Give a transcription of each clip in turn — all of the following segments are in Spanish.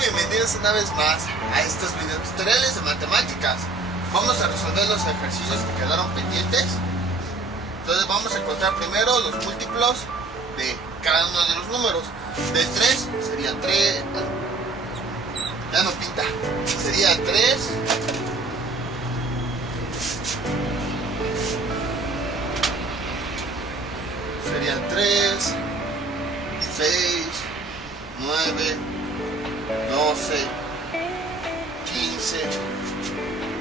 bienvenidos una vez más a estos videotutoriales de matemáticas. Vamos a resolver los ejercicios que quedaron pendientes. Entonces vamos a encontrar primero los múltiplos de cada uno de los números. Del 3 sería 3, ya no pinta, sería 3, serían 3, 6, 9, 12, 15,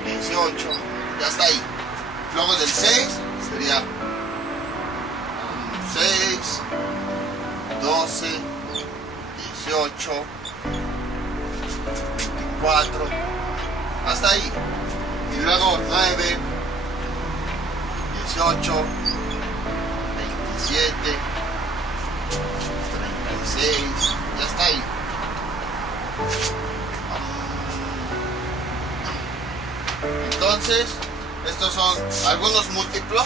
18, ya está ahí. Luego del 6 sería 6, 12, 18, 24, hasta ahí. Y luego 9, 18, 27, 36, ya está ahí. Entonces, estos son algunos múltiplos.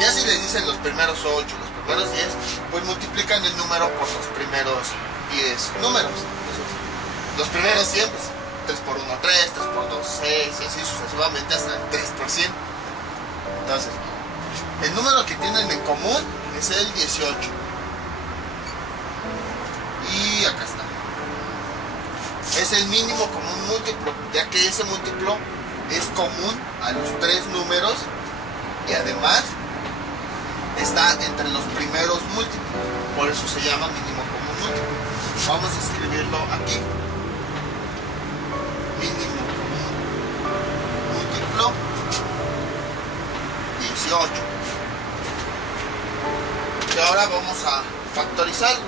Ya si les dicen los primeros 8, los primeros 10, pues multiplican el número por los primeros 10 números. Los primeros 100, pues 3 por 1, 3, 3 por 2, 6, y así sucesivamente hasta el 3%. Entonces, el número que tienen en común es el 18. Y acá está. Es el mínimo común múltiplo, ya que ese múltiplo es común a los 3 números y además está entre los primeros múltiplos, por eso se llama mínimo común múltiplo. Vamos a escribirlo aquí. Mínimo común múltiplo 18. Y ahora vamos a factorizarlo.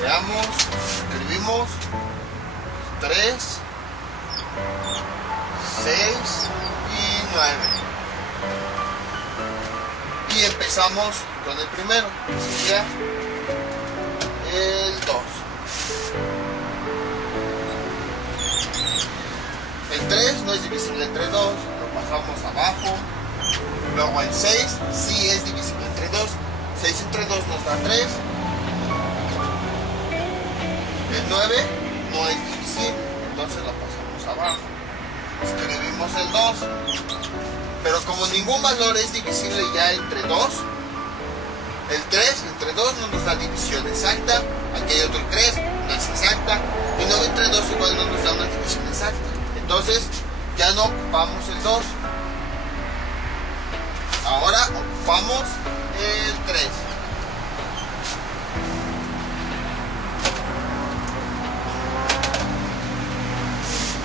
Veamos, escribimos 3, 6 y 9. Y empezamos con el primero, que sería el 2. El 3 no es divisible entre 2, lo pasamos abajo. Luego el 6 sí es divisible entre 2. 6 entre 2 nos da 3. El 9 no es divisible, entonces lo pasamos abajo. Escribimos el 2. Pero como ningún valor es divisible ya entre 2, el 3 entre 2 no nos da división exacta. Aquí hay otro 3, no es exacta. Y 9 entre 2 igual no nos da una división exacta. Entonces ya no ocupamos el 2. Ahora ocupamos el 3.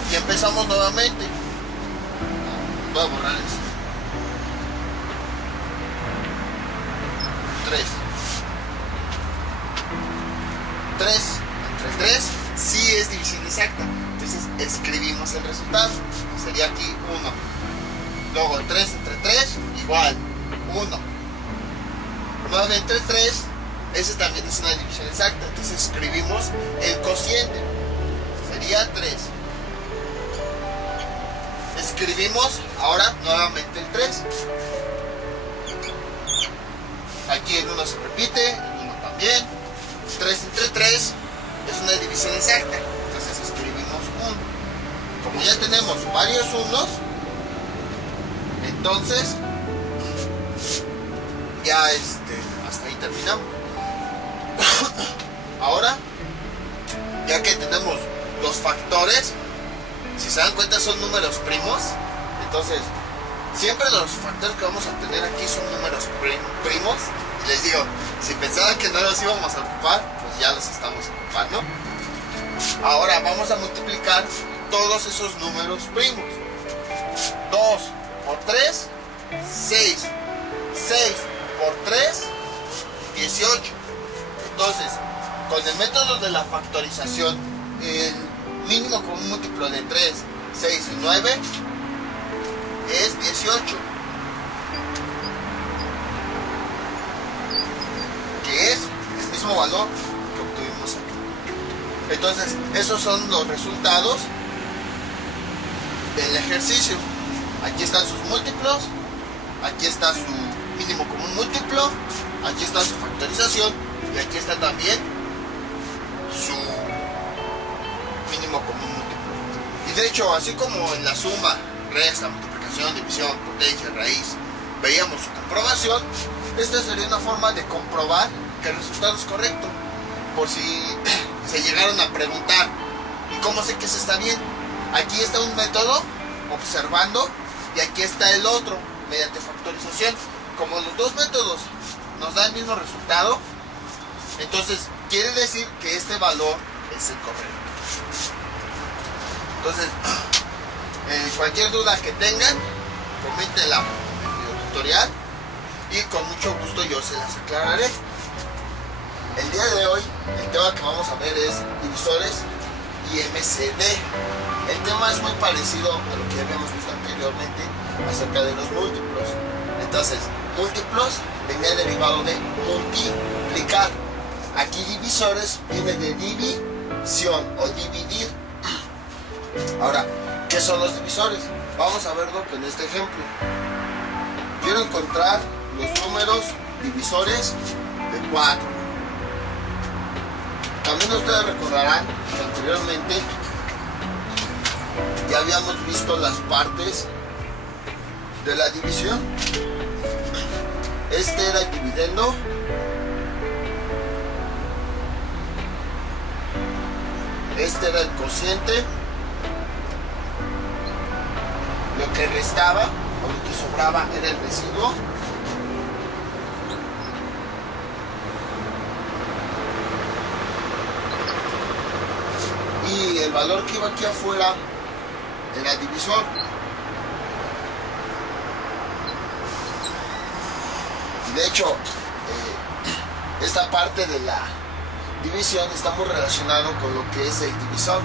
Y empezamos nuevamente. Voy a borrar esto. 3 entre 3 sí es división exacta. Entonces escribimos el resultado. Sería aquí 1. Luego 3 entre 3 igual 1. 9 entre 3, ese también es una división exacta. Entonces escribimos el cociente. Sería 3. Escribimos ahora nuevamente el 3. Aquí el 1 se repite, el 1 también. 3 entre 3 es una división exacta. Entonces escribimos 1. Como ya tenemos varios unos, entonces ya hasta ahí terminamos. Ahora, ya que tenemos los factores, si se dan cuenta son números primos, entonces siempre los factores que vamos a obtener aquí son números primos. Y les digo, si pensaban que no los íbamos a ocupar, pues ya los estamos ocupando. Ahora vamos a multiplicar todos esos números primos. 2 por 3, 6. 6 por 3, 18. Entonces, con el método de la factorización, el mínimo común múltiplo de 3, 6 y 9 es 18. Que es el mismo valor que obtuvimos aquí. Entonces, esos son los resultados del ejercicio. Aquí están sus múltiplos, aquí está su mínimo común múltiplo, aquí está su factorización y aquí está también su mínimo común múltiplo. Y de hecho, así como en la suma, resta, multiplicación, división, potencia, raíz, veíamos su comprobación, esta sería una forma de comprobar que el resultado es correcto. Por si se llegaron a preguntar, ¿y cómo sé que se está bien? Aquí está un método, observando, y aquí está el otro, mediante factorización. Como los dos métodos nos dan el mismo resultado, entonces quiere decir que este valor es el correcto. Entonces, cualquier duda que tengan, coméntenla en el video tutorial y con mucho gusto yo se las aclararé. El día de hoy el tema que vamos a ver es divisores y MCD. El tema es muy parecido a lo que habíamos visto anteriormente acerca de los múltiplos. Entonces, múltiplos venía derivado de multiplicar. Aquí divisores viene de división o dividir. Ahora, ¿qué son los divisores? Vamos a verlo con este ejemplo. Quiero encontrar los números divisores de 4. También ustedes recordarán que anteriormente ya habíamos visto las partes de la división. Este era el dividendo, este era el cociente, lo que restaba o lo que sobraba era el residuo, y el valor que iba aquí afuera era el divisor. De hecho, esta parte de la división está muy relacionado con lo que es el divisor,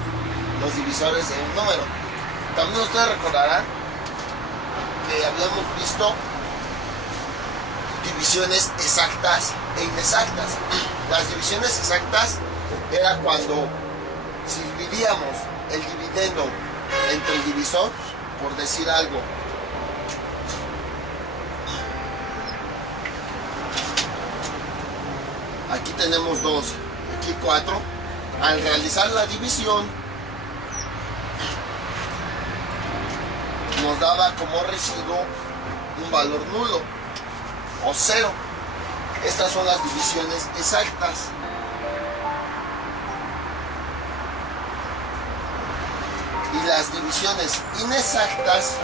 los divisores de un número. También ustedes recordarán que habíamos visto divisiones exactas e inexactas. Las divisiones exactas era cuando si dividíamos el dividendo entre el divisor, por decir algo, aquí tenemos 2, aquí 4, al realizar la división nos daba como residuo un valor nulo o 0. Estas son las divisiones exactas. Y las divisiones inexactas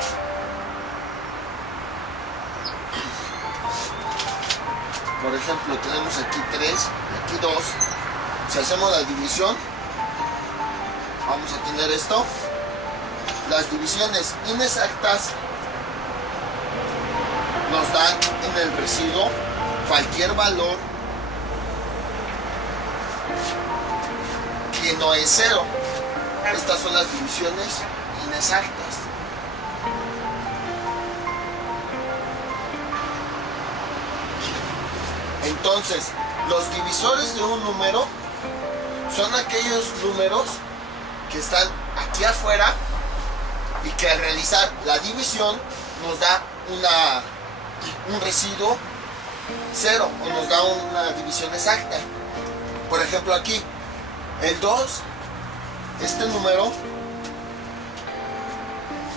por ejemplo, tenemos aquí 3, aquí 2. Si hacemos la división, vamos a tener esto. Las divisiones inexactas nos dan en el residuo cualquier valor que no es 0. Estas son las divisiones inexactas. Entonces, los divisores de un número son aquellos números que están aquí afuera y que al realizar la división nos da un residuo 0 o nos da una división exacta. Por ejemplo, aquí el 2, este número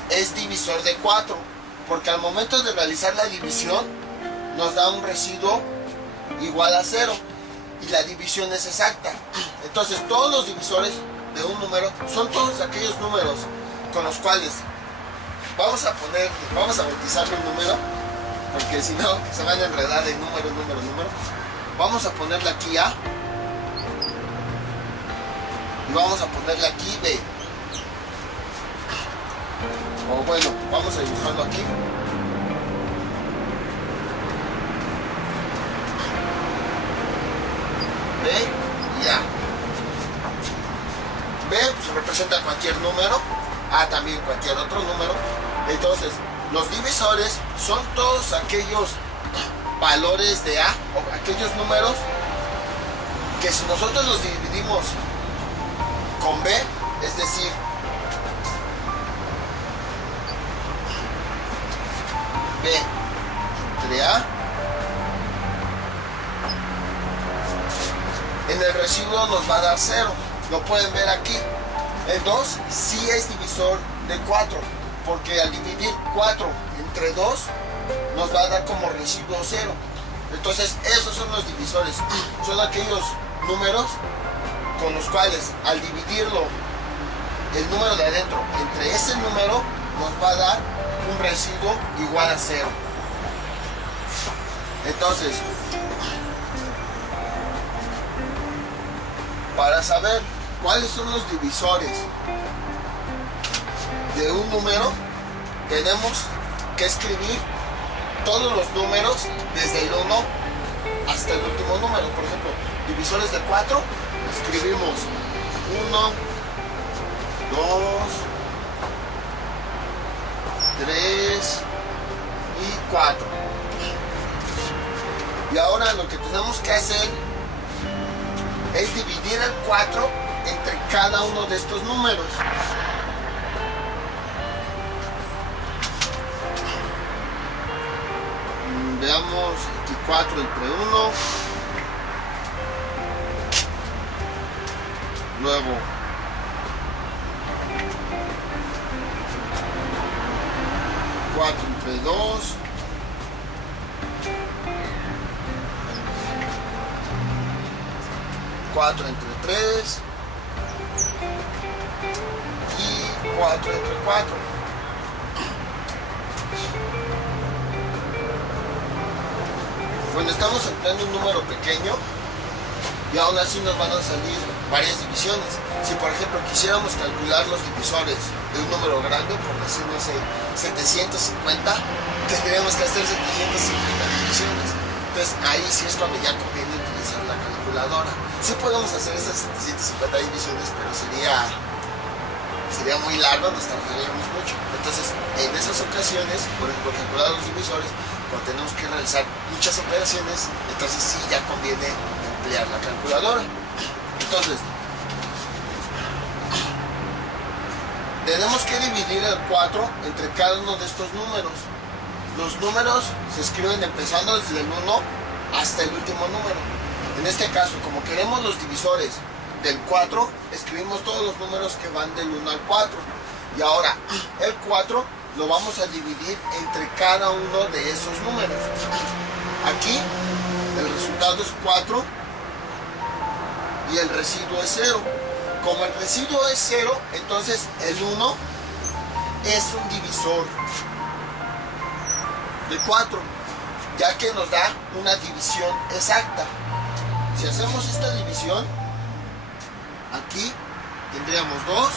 es divisor de 4, porque al momento de realizar la división nos da un residuo igual a 0 y la división es exacta. Entonces todos los divisores de un número son todos aquellos números con los cuales vamos a bautizarle un número, porque si no se van a enredar de número. Vamos a ponerle aquí A y vamos a ponerle aquí B, o bueno, vamos a dibujarlo aquí. B y A. B pues, representa cualquier número, A también cualquier otro número. Entonces, los divisores son todos aquellos valores de A o aquellos números que si nosotros los dividimos con B, es decir, B entre A. En el residuo nos va a dar 0. Lo pueden ver aquí. El 2 sí es divisor de 4, porque al dividir 4 entre 2 nos va a dar como residuo 0. Entonces esos son los divisores. Son aquellos números con los cuales al dividirlo el número de adentro entre ese número nos va a dar un residuo igual a 0. Entonces, para saber cuáles son los divisores de un número, tenemos que escribir todos los números desde el 1 hasta el último número. Por ejemplo, divisores de 4, escribimos 1, 2, 3 y 4. Y ahora lo que tenemos que hacer es dividir el 4 entre cada uno de estos números. Veamos aquí 4 entre 1. Luego 4 entre 2. 4 entre 3 y 4 entre 4. Cuando estamos empleando un número pequeño y aún así nos van a salir varias divisiones. Si por ejemplo quisiéramos calcular los divisores de un número grande, por decir, no sé, 750, tendríamos que hacer 750 divisiones. Entonces ahí sí es cuando ya conviene utilizar la calculadora. Sí podemos hacer esas 750 divisiones, pero sería muy largo, nos tardaríamos mucho. Entonces, en esas ocasiones, por ejemplo, calcular los divisores, cuando tenemos que realizar muchas operaciones, entonces sí ya conviene emplear la calculadora. Entonces, tenemos que dividir el 4 entre cada uno de estos números. Los números se escriben empezando desde el 1 hasta el último número. En este caso, como queremos los divisores del 4, escribimos todos los números que van del 1 al 4. Y ahora, el 4 lo vamos a dividir entre cada uno de esos números. Aquí, el resultado es 4 y el residuo es 0. Como el residuo es 0, entonces el 1 es un divisor de 4, ya que nos da una división exacta. Si hacemos esta división, aquí tendríamos 2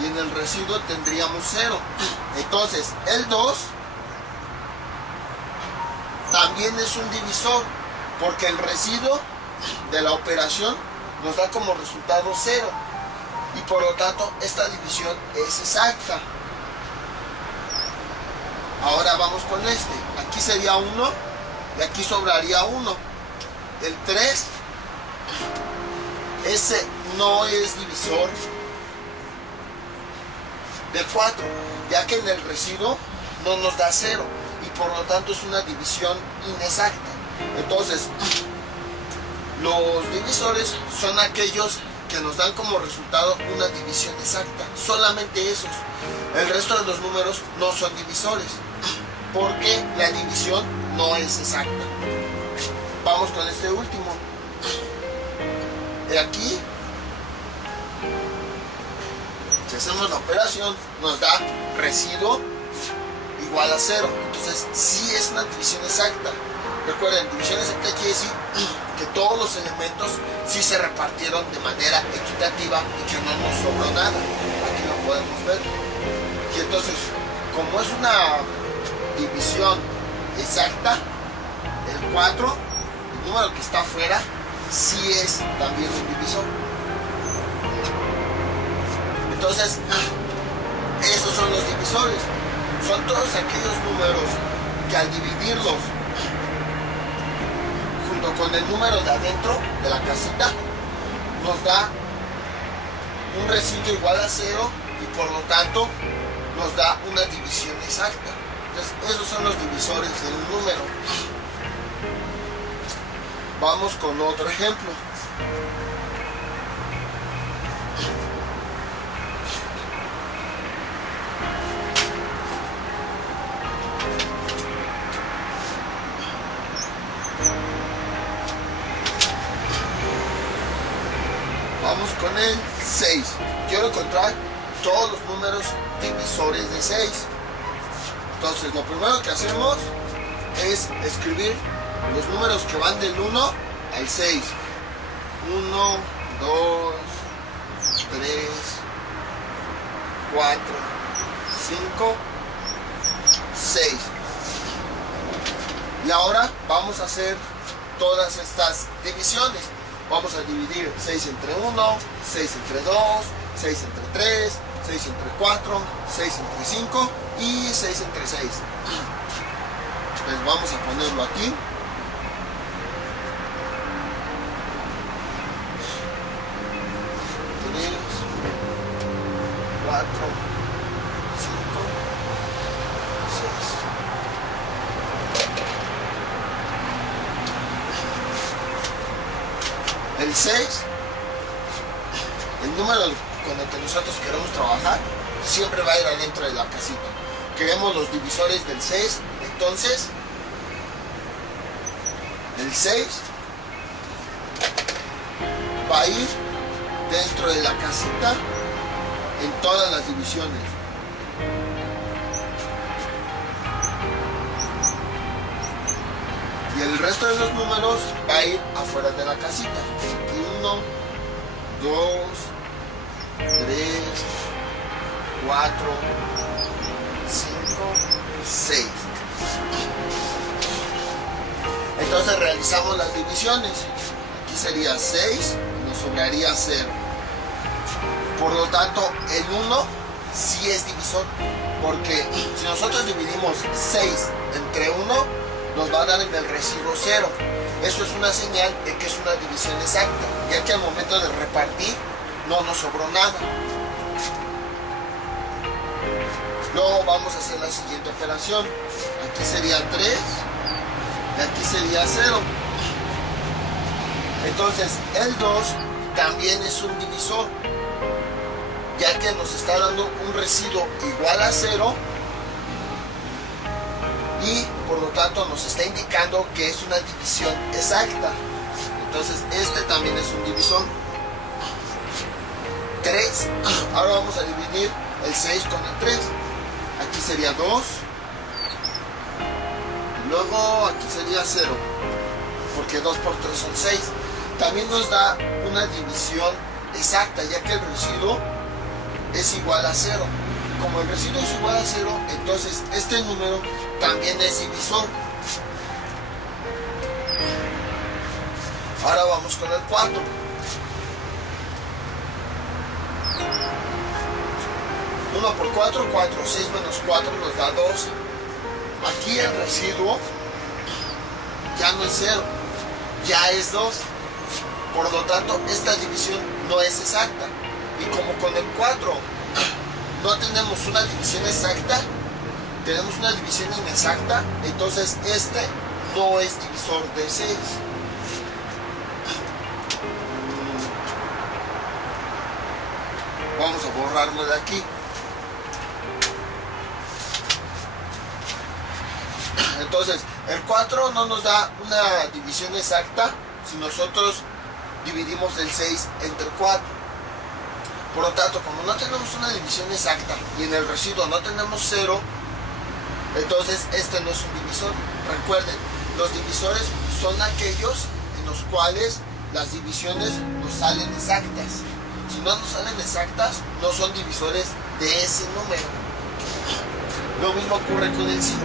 y en el residuo tendríamos 0. Entonces el 2 también es un divisor, porque el residuo de la operación nos da como resultado 0 y por lo tanto esta división es exacta. Ahora vamos con este. Aquí sería 1 y aquí sobraría 1. El 3, ese no es divisor de 4, ya que en el residuo no nos da 0 y por lo tanto es una división inexacta. Entonces, los divisores son aquellos que nos dan como resultado una división exacta, solamente esos. El resto de los números no son divisores, porque la división no es exacta. Vamos con este último. De aquí, si hacemos la operación, nos da residuo igual a 0. Entonces, sí es una división exacta. Recuerden, división exacta quiere decir que todos los elementos sí se repartieron de manera equitativa y que no nos sobró nada. Aquí lo podemos ver. Y entonces, como es una división exacta, el 4, el número que está afuera, sí es también un divisor. Entonces, esos son los divisores. Son todos aquellos números que al dividirlos junto con el número de adentro de la casita, nos da un residuo igual a 0 y por lo tanto nos da una división exacta. Entonces, esos son los divisores de un número. Vamos con otro ejemplo. Vamos con el 6. Quiero encontrar todos los números divisores de 6. Entonces, lo primero que hacemos es escribir los números que van del 1 al 6. 1, 2, 3, 4, 5, 6. Y ahora vamos a hacer todas estas divisiones. Vamos a dividir 6 entre 1, 6 entre 2, 6 entre 3, 6 entre 4, 6 entre 5 y 6 entre 6. Pues vamos a ponerlo aquí. El 6, el número con el que nosotros queremos trabajar, siempre va a ir adentro de la casita. Queremos los divisores del 6, entonces el 6 va a ir dentro de la casita en todas las divisiones. Y el resto de los números va a ir afuera de la casita. 1, 2, 3, 4, 5, 6. Entonces realizamos las divisiones. Aquí sería 6, nos sobraría 0. Por lo tanto, el 1 sí es divisor. Porque si nosotros dividimos 6 entre 1, nos va a dar en el residuo 0. Eso es una señal de que es una división exacta, ya que al momento de repartir no nos sobró nada. Luego vamos a hacer la siguiente operación. Aquí sería 3 y aquí sería 0. Entonces el 2 también es un divisor, ya que nos está dando un residuo igual a 0 y por lo tanto nos está indicando que es una división exacta. Entonces este también es un divisor. 3. Ahora vamos a dividir el 6 con el 3. Aquí sería 2. Y luego aquí sería 0, porque 2 por 3 son 6. También nos da una división exacta, ya que el residuo es igual a 0. Como el residuo es igual a 0, entonces este número también es divisor. Ahora vamos con el 4. 1 por 4, 4. 6 menos 4 nos da 2. Aquí el residuo ya no es 0, ya es 2. Por lo tanto, esta división no es exacta. Y como con el 4 no tenemos una división exacta, tenemos una división inexacta, entonces este no es divisor de 6. Vamos a borrarlo de aquí. Entonces, el 4 no nos da una división exacta si nosotros dividimos el 6 entre 4. Por lo tanto, como no tenemos una división exacta y en el residuo no tenemos 0, entonces este no es un divisor. Recuerden, los divisores son aquellos en los cuales las divisiones nos salen exactas. Si no nos salen exactas, no son divisores de ese número. Lo mismo ocurre con el 5.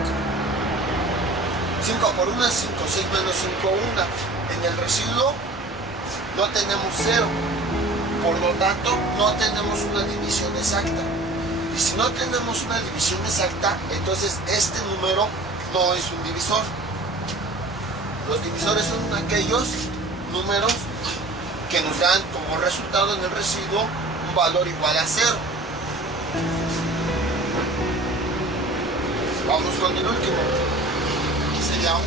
5 por 1 es 5, 6 menos 5, 1. En el residuo no tenemos 0. Por lo tanto, no tenemos una división exacta. Y si no tenemos una división exacta, entonces este número no es un divisor. Los divisores son aquellos números que nos dan como resultado en el residuo un valor igual a 0. Vamos con el último. Aquí sería 1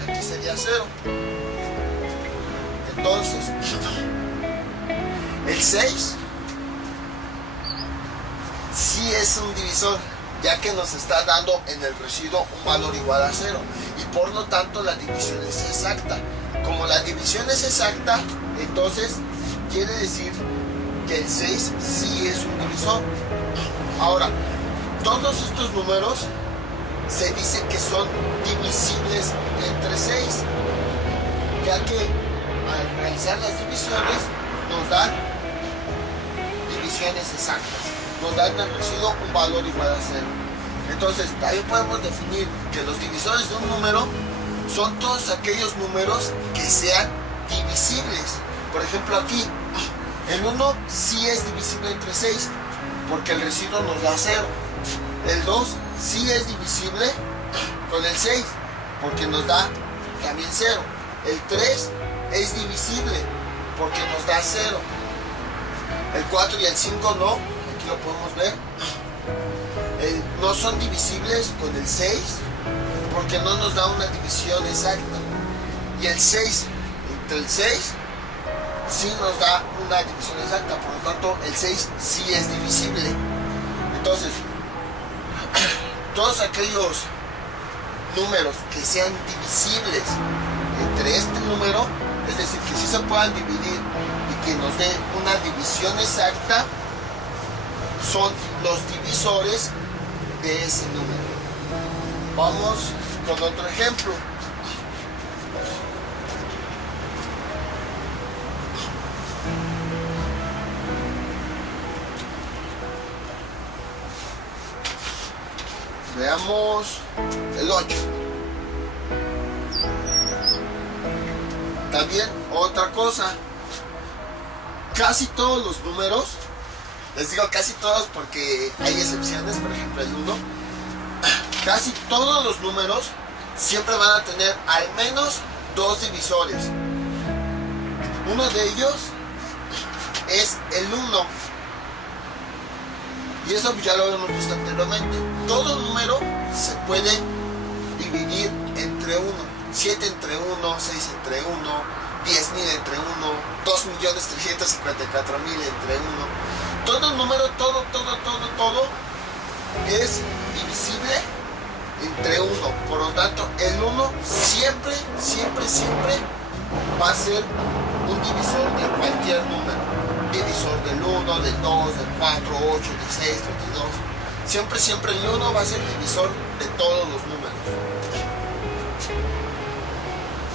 y aquí sería 0. Entonces, el 6 sí es un divisor, ya que nos está dando en el residuo un valor igual a 0 y por lo tanto la división es exacta. Como la división es exacta, entonces quiere decir que el 6 sí es un divisor. Ahora, todos estos números se dice que son divisibles entre 6, ya que al realizar las divisiones nos dan divisiones exactas, nos dan en el residuo un valor igual a 0. Entonces también podemos definir que los divisores de un número son todos aquellos números que sean divisibles. Por ejemplo, aquí el 1 sí es divisible entre 6 porque el residuo nos da 0. El 2 sí es divisible con el 6 porque nos da también 0. El 3 es divisible porque nos da 0. El 4 y el 5 no, aquí lo podemos ver. No son divisibles con el 6 porque no nos da una división exacta. Y el 6 entre el 6 sí nos da una división exacta, por lo tanto el 6 sí es divisible. Entonces, todos aquellos números que sean divisibles entre este número, es decir, que sí se puedan dividir y que nos dé una división exacta, son los divisores de ese número. Vamos con otro ejemplo. Veamos el 8. También otra cosa, casi todos los números, les digo casi todos porque hay excepciones, por ejemplo el 1, casi todos los números siempre van a tener al menos dos divisores. Uno de ellos es el 1. Y eso ya lo hemos visto anteriormente. Todo número se puede dividir entre 1. 7 entre 1, 6 entre 1, 10.000 entre 1, 2.354.000 entre 1. Todo número, todo es divisible entre 1. Por lo tanto, el 1 siempre va a ser un divisor de cualquier número. Divisor del 1, del 2, del 4, 8, del 6, 32. Siempre el 1 va a ser divisor de todos los números.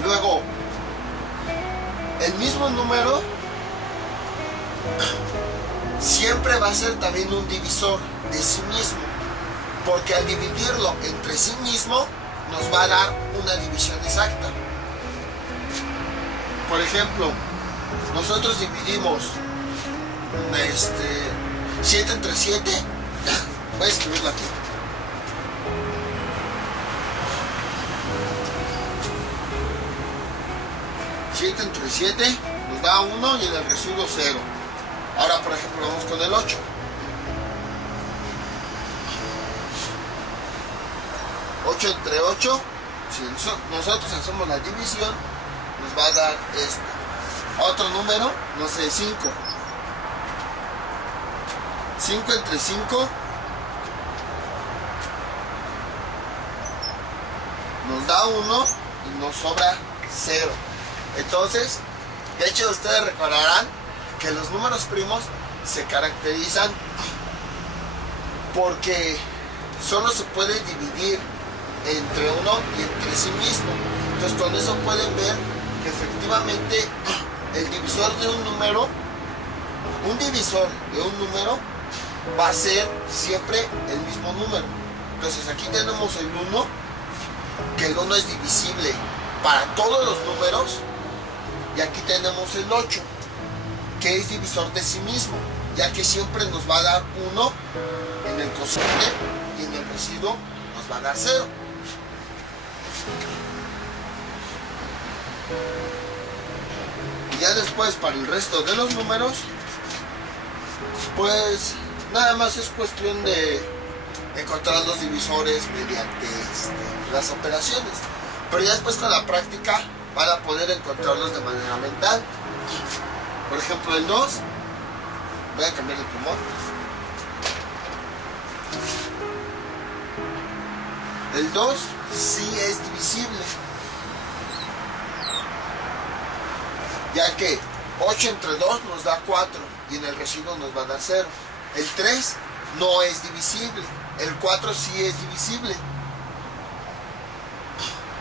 Luego, el mismo número siempre va a ser también un divisor de sí mismo, porque al dividirlo entre sí mismo nos va a dar una división exacta. Por ejemplo, nosotros dividimos 7 entre 7, voy a escribirlo aquí. Entre 7 nos da 1 y en el residuo 0. Ahora, por ejemplo, vamos con el 8. 8 entre 8, si nosotros hacemos la división, nos va a dar esto. Otro número, no sé, 5. 5 entre 5 nos da 1 y nos sobra 0. Entonces, de hecho, ustedes recordarán que los números primos se caracterizan porque solo se puede dividir entre uno y entre sí mismo. Entonces, con eso pueden ver que efectivamente el divisor de un número, un divisor de un número va a ser siempre el mismo número. Entonces, aquí tenemos el 1, que el 1 es divisible para todos los números. Y aquí tenemos el 8, que es divisor de sí mismo, ya que siempre nos va a dar 1 en el cociente y en el residuo nos va a dar 0. Y ya después, para el resto de los números, pues nada más es cuestión de encontrar los divisores mediante las operaciones. Pero ya después con la práctica van a poder encontrarlos de manera mental. Por ejemplo, el 2, voy a cambiar el plumón. El 2 sí es divisible, ya que 8 entre 2 nos da 4 y en el residuo nos va a dar 0. El 3 no es divisible, el 4 sí es divisible.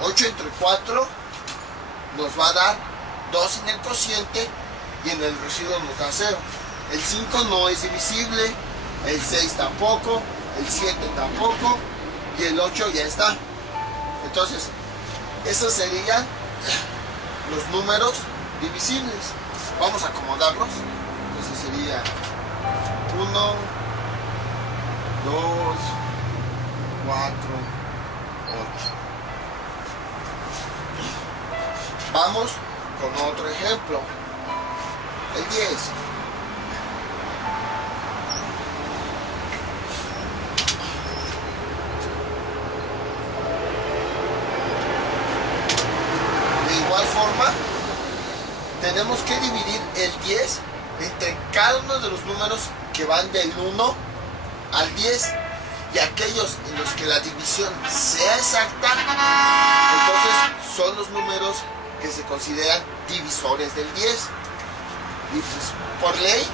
8 entre 4 nos va a dar 2 en el cociente y en el residuo nos da 0. El 5 no es divisible, el 6 tampoco, el 7 tampoco y el 8 ya está. Entonces, esos serían los números divisibles. Vamos a acomodarlos. Entonces sería 1, 2, 4, 8. Vamos con otro ejemplo. El 10. De igual forma, tenemos que dividir el 10 entre cada uno de los números que van del 1 al 10 y aquellos en los que la división sea exacta, entonces son los números que se consideran divisores del 10. Y pues por ley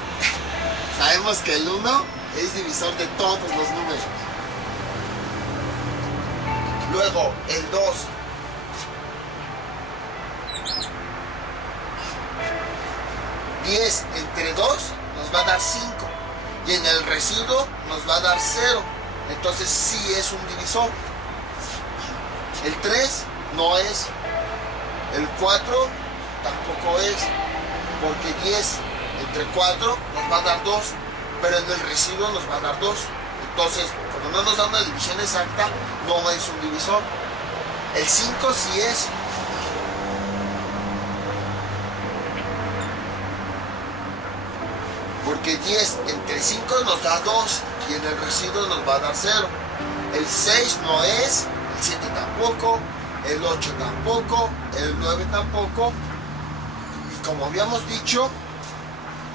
sabemos que el 1 es divisor de todos los números. Luego el 2. $10 entre 2 nos va a dar 5 y en el residuo nos va a dar 0. Entonces sí es un divisor. El 3 no es. El 4 tampoco es, porque 10 entre 4 nos va a dar 2, pero en el residuo nos va a dar 2. Entonces, como no nos da una división exacta, no es un divisor. El 5 sí es. Porque 10 entre 5 nos da 2 y en el residuo nos va a dar 0. El 6 no es, el 7 tampoco, el 8 tampoco, el 9 tampoco. Y como habíamos dicho,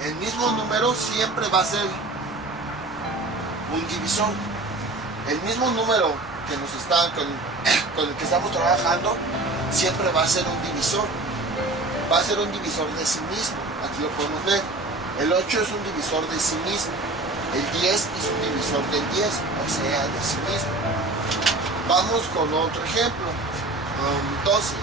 el mismo número siempre va a ser un divisor. El mismo número que nos está, con el que estamos trabajando siempre va a ser un divisor. Va a ser un divisor de sí mismo. Aquí lo podemos ver. El 8 es un divisor de sí mismo. El 10 es un divisor del 10, o sea, de sí mismo. Vamos con otro ejemplo. 12.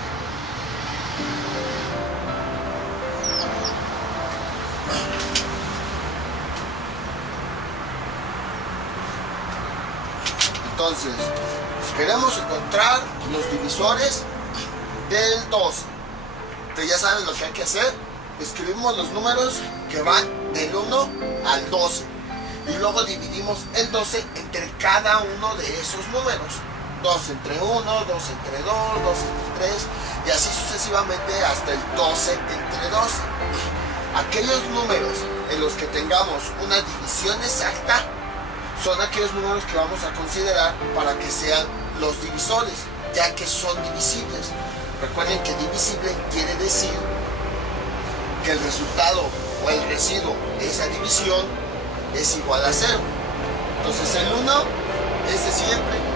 Entonces, queremos encontrar los divisores del 12. Entonces ya saben lo que hay que hacer. Escribimos los números que van del 1 al 12 y luego dividimos el 12 entre cada uno de esos números. 2 entre 1, 2 entre 2, 2 entre 3 y así sucesivamente hasta el 12 entre 12. Aquellos números en los que tengamos una división exacta son aquellos números que vamos a considerar para que sean los divisores, ya que son divisibles. Recuerden que divisible quiere decir que el resultado o el residuo de esa división es igual a 0. Entonces el 1 es de siempre.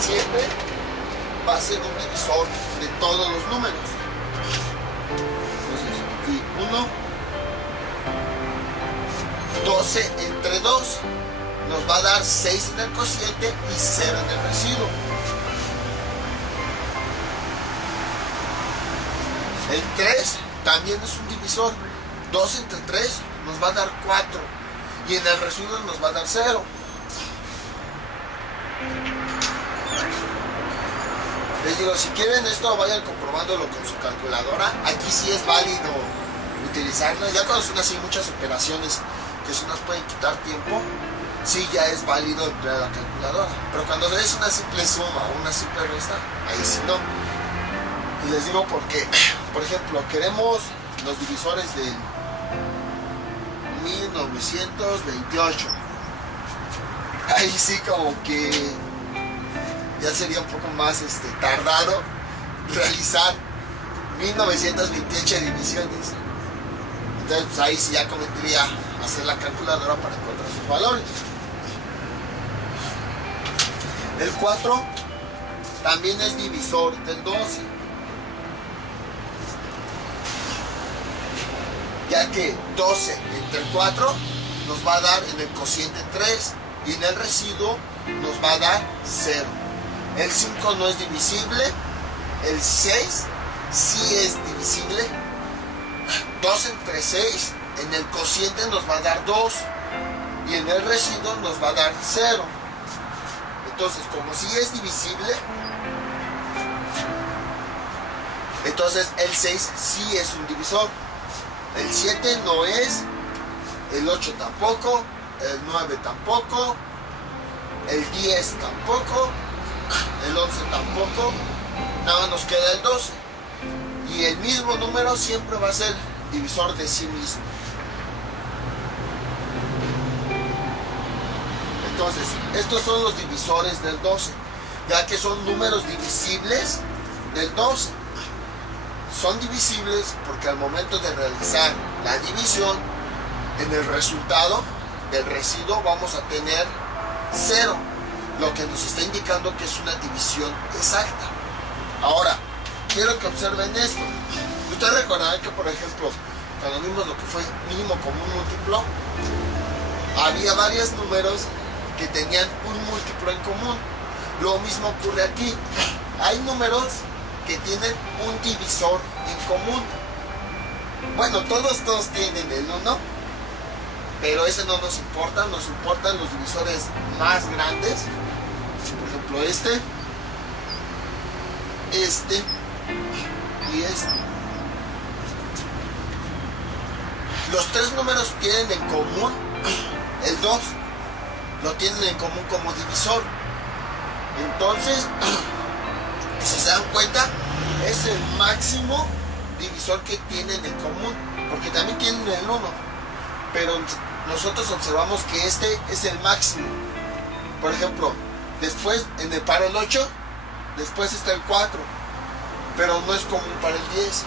Siempre va a ser un divisor de todos los números. Entonces aquí 1, 12 entre 2 nos va a dar 6 en el cociente y 0 en el residuo. El 3 también es un divisor. 2 entre 3 nos va a dar 4 y en el residuo nos va a dar 0. Les digo, si quieren esto, vayan comprobándolo con su calculadora. Aquí sí es válido utilizarlo. Ya cuando son así muchas operaciones que sí nos pueden quitar tiempo, sí ya es válido emplear la calculadora. Pero cuando es una simple suma o una simple resta, ahí sí no. Y les digo porque, por ejemplo, queremos los divisores del 1928. ahí sí como que ya sería un poco más tardado realizar 1928 divisiones. Entonces pues ahí sí ya convendría hacer la calculadora para encontrar sus valores. El 4 también es divisor del 12, ya que 12 entre 4 nos va a dar en el cociente 3 y en el residuo nos va a dar 0. El 5 no es divisible, el 6 sí es divisible. 2 entre 6 en el cociente nos va a dar 2 y en el residuo nos va a dar 0. Entonces, como sí es divisible, entonces el 6 sí es un divisor. El 7 no es, el 8 tampoco, el 9 tampoco, el 10 tampoco, el 11 tampoco, nada más nos queda el 12. Y el mismo número siempre va a ser divisor de sí mismo. Entonces, estos son los divisores del 12, ya que son números divisibles del 12. Son divisibles porque al momento de realizar la división, en el resultado del residuo vamos a tener 0, lo que nos está indicando que es una división exacta. Ahora, quiero que observen esto. Ustedes recordarán que, por ejemplo, cuando vimos lo que fue mínimo común múltiplo, había varios números que tenían un múltiplo en común. Lo mismo ocurre aquí. Hay números que tienen un divisor en común. Bueno, todos tienen el 1, pero ese no nos importa. Nos importan los divisores más grandes. Por ejemplo, este y este. Los tres números tienen en común el 2. Lo tienen en común como divisor. Entonces, si se dan cuenta, es el máximo divisor que tienen en común, porque también tienen el 1, pero nosotros observamos que este es el máximo. Por ejemplo, después en el para el 8, después está el 4, pero no es común para el 10.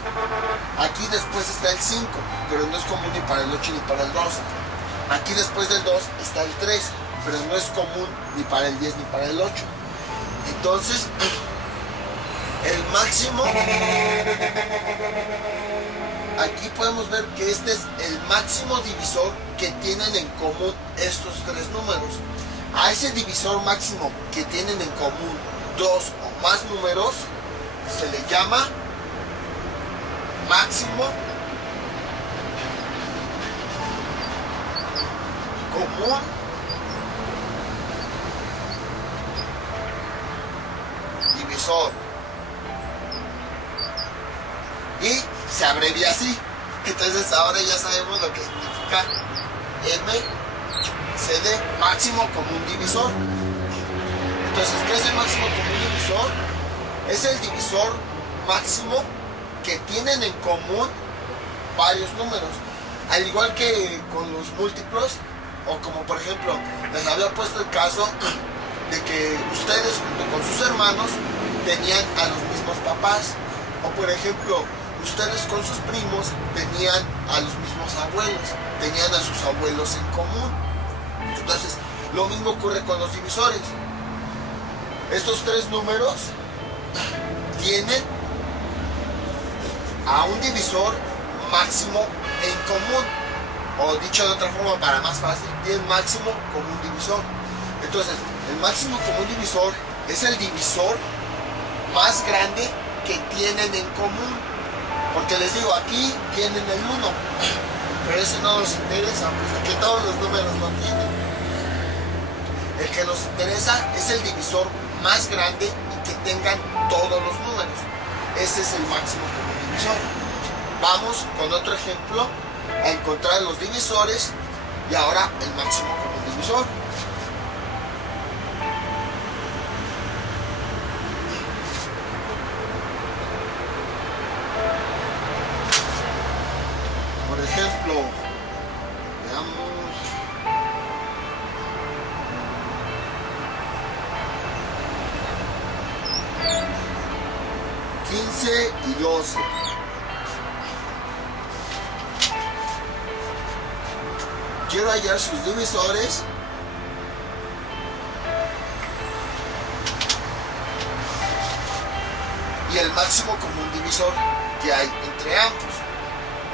Aquí después está el 5, pero no es común ni para el 8 ni para el 2. Aquí después del 2 está el 3, pero no es común ni para el 10 ni para el 8. Entonces, el máximo, aquí podemos ver que este es el máximo divisor que tienen en común estos tres números. A ese divisor máximo que tienen en común dos o más números se le llama máximo común divisor, y se abrevia así. Entonces ahora ya sabemos lo que significa MCD, máximo común divisor. Entonces, ¿qué es el máximo común divisor? Es el divisor máximo que tienen en común varios números, al igual que con los múltiplos, o como por ejemplo les había puesto el caso de que ustedes junto con sus hermanos tenían a los mismos papás, o por ejemplo ustedes con sus primos tenían a los mismos abuelos, tenían a sus abuelos en común. Entonces lo mismo ocurre con los divisores. Estos tres números tienen a un divisor máximo en común, o dicho de otra forma para más fácil, tienen máximo común divisor. Entonces el máximo común divisor es el divisor más grande que tienen en común, porque les digo, aquí tienen el 1, pero ese no nos interesa, pues que todos los números lo tienen. El que nos interesa es el divisor más grande y que tengan todos los números. Ese es el máximo común divisor. Vamos con otro ejemplo a encontrar los divisores y ahora el máximo común divisor. Por ejemplo, veamos 15 y 12. Quiero hallar sus divisores. Y el máximo común divisor que hay entre ambos.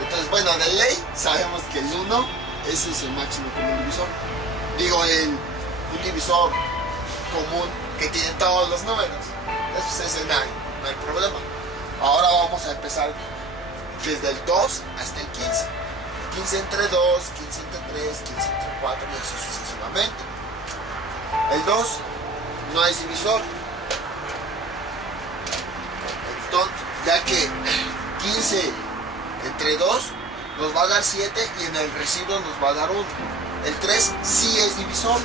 Entonces, bueno, de ley sabemos que el 1, ese es el máximo común divisor. Digo, un divisor común que tiene todos los números. Ese no hay problema. Ahora vamos a empezar desde el 2 hasta el 15. 15 entre 2, 15 entre 3, 15 entre 4 y así sucesivamente. El 2 no es divisor. Entonces, ya que 15 entre 2 nos va a dar 7 y en el residuo nos va a dar 1. El 3 sí es divisor.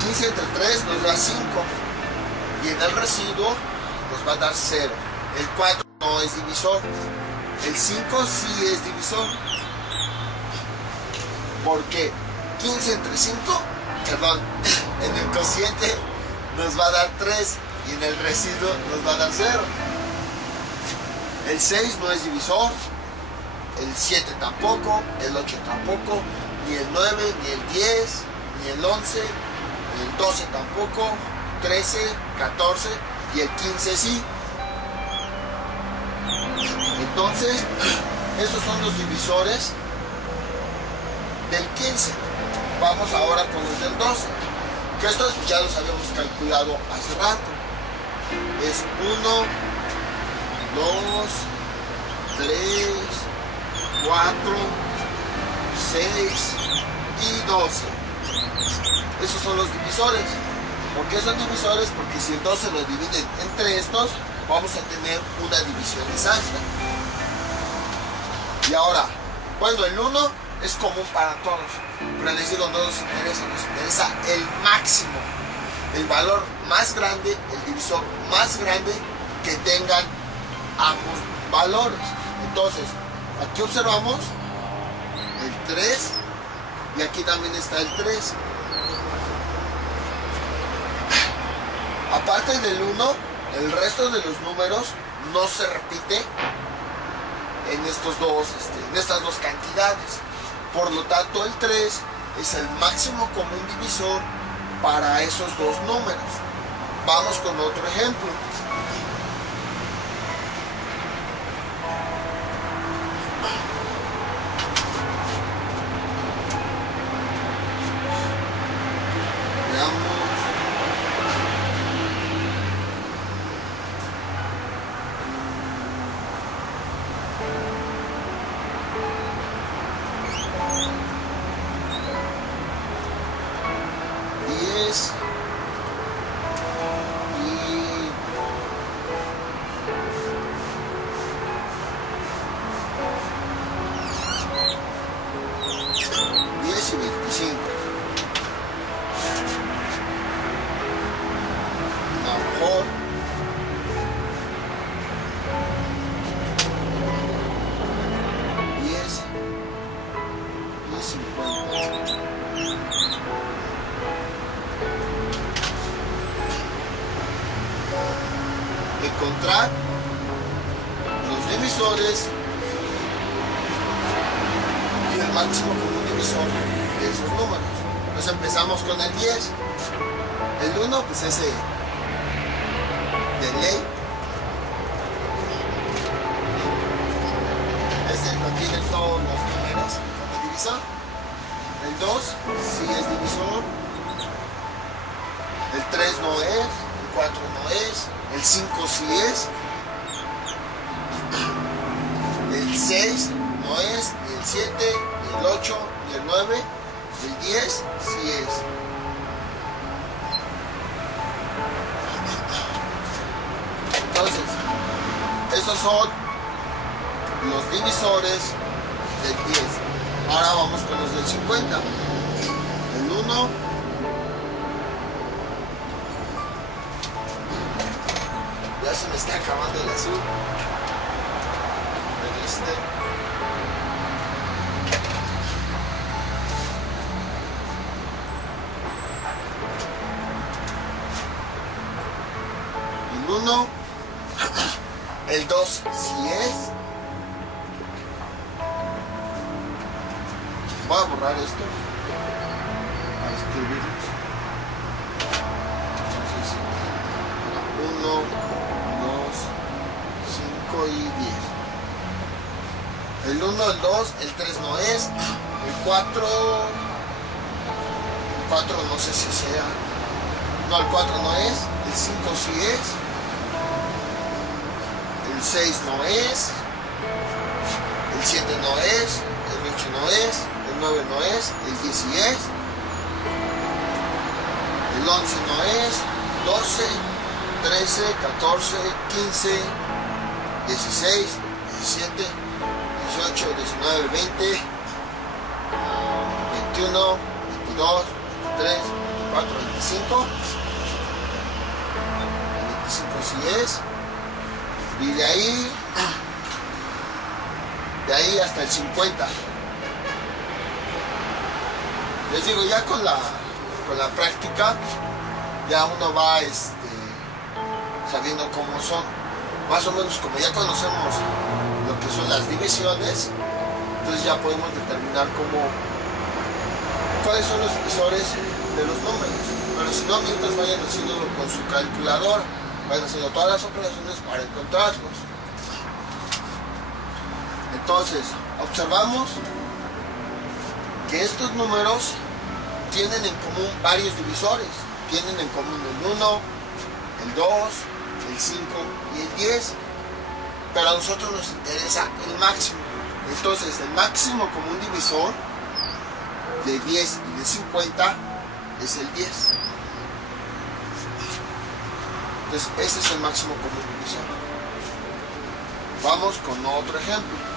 15 entre 3 nos da 5 y en el residuo nos va a dar 0. El 4 no es divisor. El 5 sí es divisor. Porque 15 entre 5, perdón, en el cociente nos va a dar 3 y en el residuo nos va a dar 0. El 6 no es divisor. El 7 tampoco. El 8 tampoco. Ni el 9, ni el 10, ni el 11, ni el 12 tampoco. 13, 14 y el 15 sí. Entonces, estos son los divisores del 15. Vamos ahora con los del 12. Que estos ya los habíamos calculado hace rato. Es 1, 2, 3, 4, 6 y 12. Esos son los divisores. ¿Por qué son divisores? Porque si el 12 lo dividen entre estos, vamos a tener una división exacta. Y ahora, bueno, el 1 es común para todos, pero les digo, no nos interesa el máximo, el valor más grande, el divisor más grande que tengan ambos valores. Entonces, aquí observamos el 3 y aquí también está el 3. Aparte del 1, el resto de los números no se repite en estas dos cantidades. Por lo tanto, el 3 es el máximo común divisor para esos dos números. Vamos con otro ejemplo. Encontrar los divisores y el máximo común divisor de esos números. Entonces empezamos con el 10. El 1, pues ese de ley. Este contiene todos los números como divisor. El 2 sí es divisor. El 3 no es. El 4 no es. El 5 sí es. El 6 no es. Ni el 7, ni el 8, ni el 9. El 10 sí es. Entonces, esos son los divisores del 10. Ahora vamos con los del 50. El 1. Ya se me está acabando el azul. El 1 1, el 2 sí es. Voy a borrar esto para escribirlos. Entonces, 1, 2, 5 y 10. El 1, el 2, el 3 no es. El 4 no sé si sea. No, el 4 no es. El 5 sí es. El 6 no es. El 7 no es. El 8 no es. El 9 no es. El 10 sí es. El 11 no es. 12, 13, 14, 15, 16, 17, 18, 19, 20, 21, 22, 23, 24, 25. El 25 sí es. Y de ahí hasta el 50. Les digo, ya con la práctica, ya uno va sabiendo cómo son. Más o menos como ya conocemos lo que son las divisiones, entonces ya podemos determinar cuáles son los divisores de los números. Pero si no, mientras vayan haciéndolo con su calculadora, vayan haciendo todas las operaciones para encontrarlos. Entonces, observamos que estos números tienen en común varios divisores. Tienen en común el 1, el 2, el 5 y el 10. Pero a nosotros nos interesa el máximo. Entonces, el máximo común divisor de 10 y de 50 es el 10. Entonces, ese es el máximo común divisor. Vamos con otro ejemplo.